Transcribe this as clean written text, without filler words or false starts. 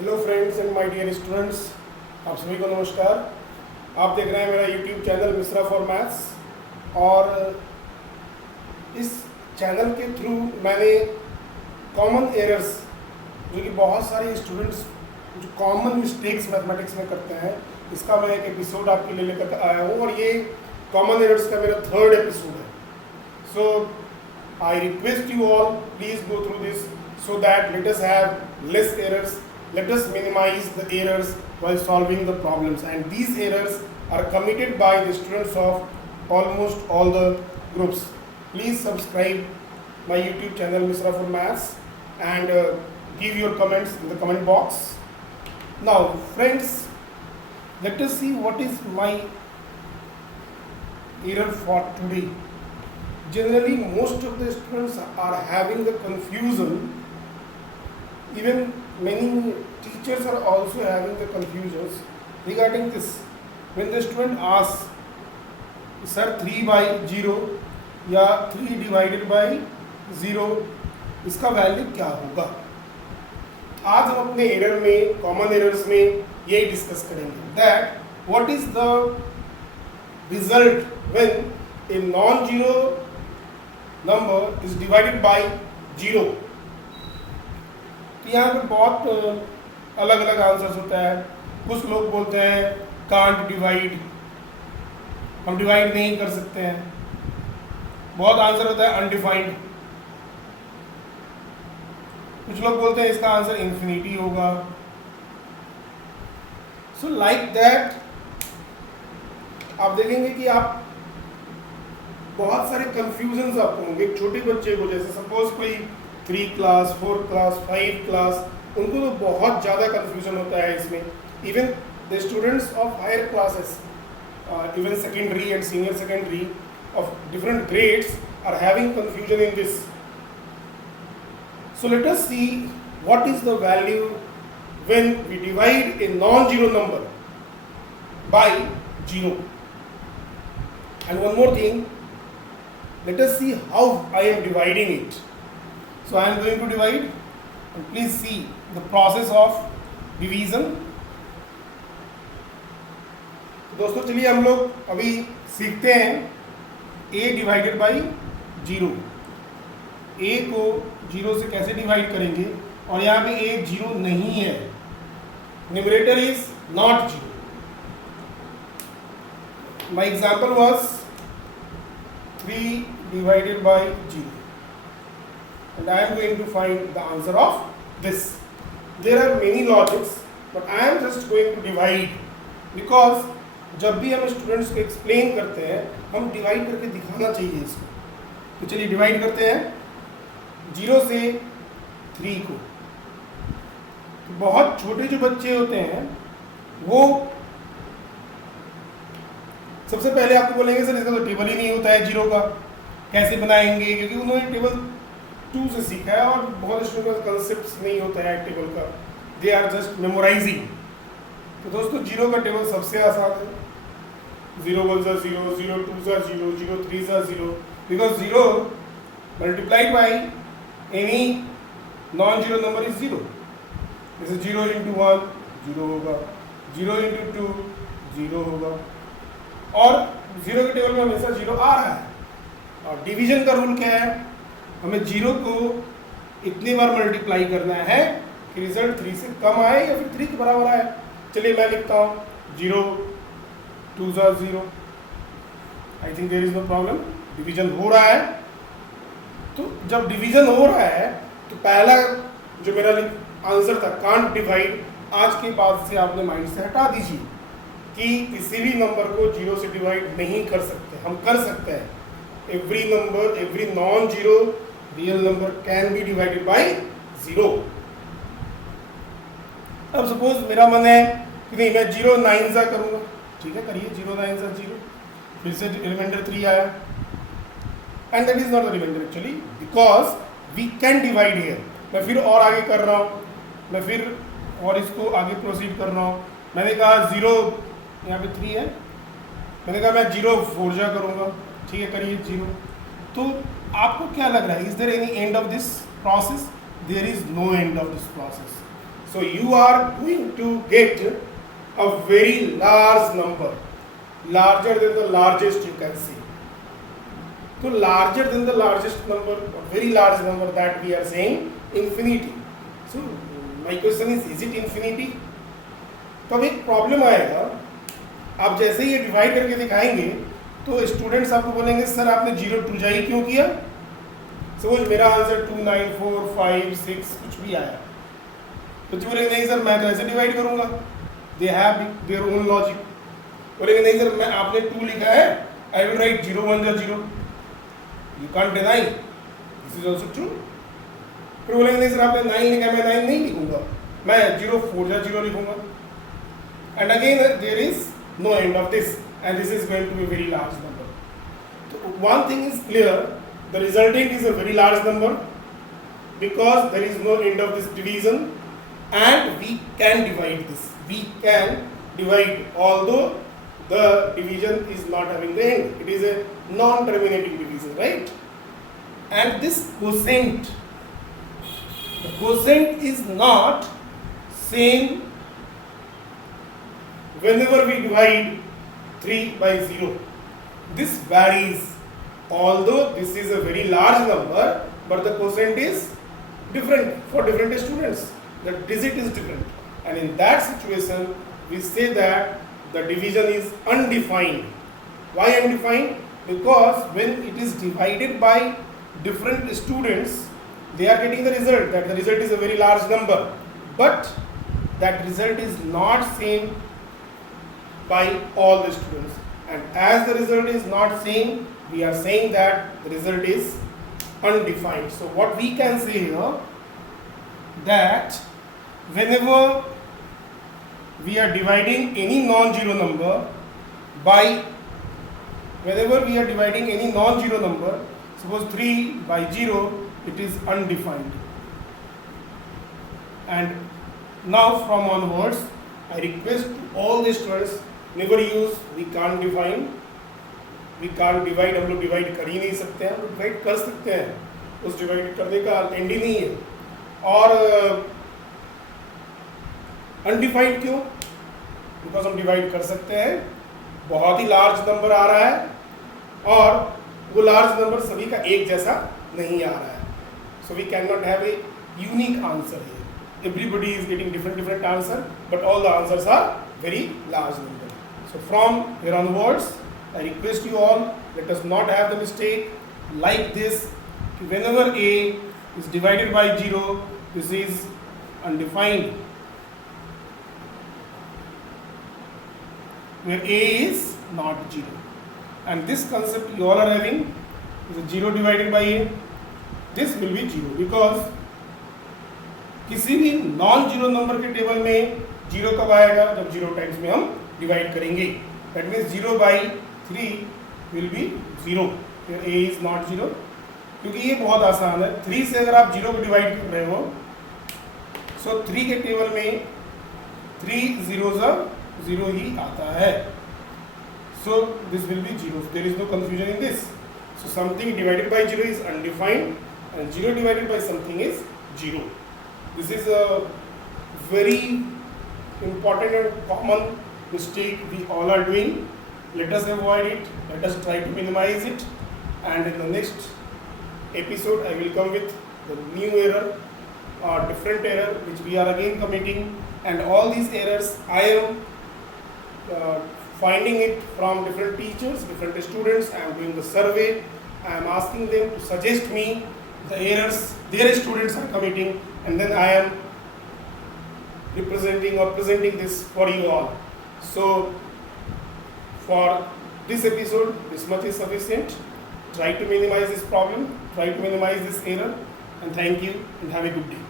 Hello friends and my dear students, आप सभी को नमस्कार। आप देख रहे हैं मेरा YouTube channel Mishra for maths. और इस चैनल के थ्रू मैंने कॉमन एरर्स जो कि बहुत सारे स्टूडेंट्स जो कॉमन मिस्टेक्स मैथमेटिक्स में करते हैं, इसका मैं एक एपिसोड आपके लिए लेकर आया हूँ। और ये कॉमन एरर्स का मेरा 3rd एपिसोड है। So I request you all, please go through this so that let us have less errors. Let us minimize the errors while solving the problems, and these errors are committed by the students of almost all the groups. Please subscribe my YouTube channel Misra for Maths and give your comments in the comment box. Now friends, let us see what is my error for today. Generally most of the students are having the confusion. Even many teachers are also having the confusions regarding this. When the student asks, sir 3 by 0 या 3 divided by 0 इसका value क्या होगा? आज हम अपने error में, common errors में यही डिस्कस करेंगे that what is the result when A non zero number is divided by 0। यहाँ पे बहुत अलग अलग आंसर्स होता है। कुछ लोग बोलते हैं कांट डिवाइड, हम डिवाइड नहीं कर सकते हैं। बहुत आंसर होता है अनडिफाइंड। कुछ लोग बोलते हैं इसका आंसर इन्फिनिटी होगा। सो लाइक दैट आप देखेंगे कि आप बहुत सारे कंफ्यूजन आपको होंगे। एक छोटे बच्चे को, जैसे सपोज कोई 3 क्लास 4 क्लास 5 क्लास, उनको तो बहुत ज़्यादा कन्फ्यूजन होता है इसमें। Even the students of higher classes, even secondary and senior secondary of different grades are having confusion in this. So let us see what is the value when we divide a non zero number by 0। And one more thing, let us see how I am dividing it. So I am going to divide, and please see the process of division. दोस्तों चलिए हम लोग अभी सीखते हैं a divided by 0। a को 0 से कैसे डिवाइड करेंगे, और यहाँ पे a 0 नहीं है, numerator is not 0। My example was 3 divided by 0, and I am going to find the answer of this. There are many logics, but I am just going to divide, because जब भी हम students को explain करते हैं हम divide करके दिखाना चाहिए इसको। तो चलिए डिवाइड करते हैं 0 से 3 को। तो बहुत छोटे जो बच्चे होते हैं वो सबसे पहले आपको बोलेंगे सर इसका तो टेबल ही नहीं होता है 0 का, कैसे बनाएंगे? क्योंकि उन्होंने टेबल 2 से सीखा है और बहुत स्टूडेंट्स का कंसेप्ट नहीं होता है टेबल का, दे आर जस्ट मेमोराइजिंग। तो दोस्तों 0 का टेबल सबसे आसान है। 0 1 सा 0, 0 2 सा 0, 0 3 सा 0, because 0 multiplied by any non zero number is 0। जैसे 0 इंटू 1 0 होगा, 0 इंटू 2 0 होगा, और 0 के टेबल में हमेशा 0 आ रहा है। और डिवीजन का रूल क्या है, हमें 0 को इतनी बार मल्टीप्लाई करना है कि रिजल्ट 3 से कम आए या फिर 3 के बराबर आए। चलिए मैं लिखता हूँ 0 2 सा 0। I think there is no problem, division हो रहा है। तो जब डिवीजन हो रहा है तो पहला जो मेरा आंसर था कांट डिवाइड, आज के बाद से आपने माइंड से हटा दीजिए कि किसी भी नंबर को 0 से डिवाइड नहीं कर सकते। हम कर सकते हैं। Every number, every non zero real number can be divided by 0। अब सपोज मेरा मन है कि नहीं मैं 0 9 सा करूँगा, ठीक है करिए 0 9 सा 0, फिर से रिमाइंडर 3 आया, and that is not the remainder actually, because we can divide here. मैं फिर और आगे कर रहा हूँ, मैं फिर और इसको आगे प्रोसीड कर रहा हूँ। मैंने कहा 0, यहाँ पे 3 है, मैंने कहा मैं 0 4 जा करूँगा, ठीक है करिए 0। तो आपको क्या लग रहा है, is there any end of this process? There is no end of this process. So you are going to get a very large number, larger than the largest you can see. So larger than the largest number, a very large number, that we are saying infinity. So my question is it infinity? तो अब एक problem आएगा, आप जैसे ही ये divide करके दिखाएंगे तो स्टूडेंट्स आपको बोलेंगे सर आपने 0 टू जाई क्यों किया? सपोज मेरा आंसर 2, 9, 4, 5, 6 कुछ भी आया, तो बोलेंगे नहीं सर मैं तो ऐसे डिवाइड करूंगा, they have their own logic. बोलेंगे नहीं सर मैं आपने 2 लिखा है, आई विल राइट 0 1 जा 0. You can't deny this is also true. फिर बोलेंगे नहीं सर आपने 9 लिखा है, मैं 9 नहीं लिखूंगा, मैं 0 4 जा 0 लिखूंगा. And again there is no end of this, and this is going to be a very large number. So one thing is clear, the resultant is a very large number because there is no end of this division, and we can divide this. We can divide, although the division is not having the end. It is a non-terminating division, right? And this quotient, the quotient is not same whenever we divide 3 by 0. This varies, although this is a very large number, but the quotient is different for different students. The digit is different, and in that situation we say that the division is undefined. Why undefined? Because when it is divided by different students, they are getting the result, that the result is a very large number, but that result is not same by all the students, and as the result is not same, we are saying that the result is undefined. So what we can say here, that whenever we are dividing any non-zero number by, whenever we are dividing any non-zero number, suppose 3 by 0, it is undefined. And now from onwards I request to all the students, never use we can't define, we can't divide. हम लोग divide कर ही नहीं सकते हैं, हम लोग divide कर सकते हैं, उस डिवाइड करने का एंड ही नहीं है. और अनडिफाइंड क्यों? बिकॉज हम डिवाइड कर सकते हैं, बहुत ही लार्ज नंबर आ रहा है और वो लार्ज नंबर सभी का एक जैसा नहीं आ रहा है. So we can not have a unique answer here. Everybody is getting different answer, but all the answers are very large number. So from here onwards, I request you all, let us not have the mistake like this. Whenever a is divided by 0, this is undefined. Where a is not 0. And this concept you all are having is a 0 divided by a. This will be 0 because किसी भी non zero number के table में 0 कब आएगा? जब 0 times में हम divide करेंगे. That means 0 by 3 will be 0. A is not 0, क्योंकि ये बहुत आसान है. 3 से अगर आप 0 को डिवाइड कर रहे हो, सो 3 के टेबल में 3 zeros 0 ही आता है. So this will be 0. There is no confusion in this. So something divided by 0 is undefined, and 0 divided by something is 0. This is a very important and common mistake we all are doing. Let us avoid it. Let us try to minimize it. And in the next episode, I will come with the new error or different error which we are again committing. And all these errors, I am finding it from different teachers, different students. I am doing the survey. I am asking them to suggest me the errors their students are committing, and then I am representing or presenting this for you all. So for this episode, this much is sufficient. Try to minimize this problem, try to minimize this error, and thank you and have a good day.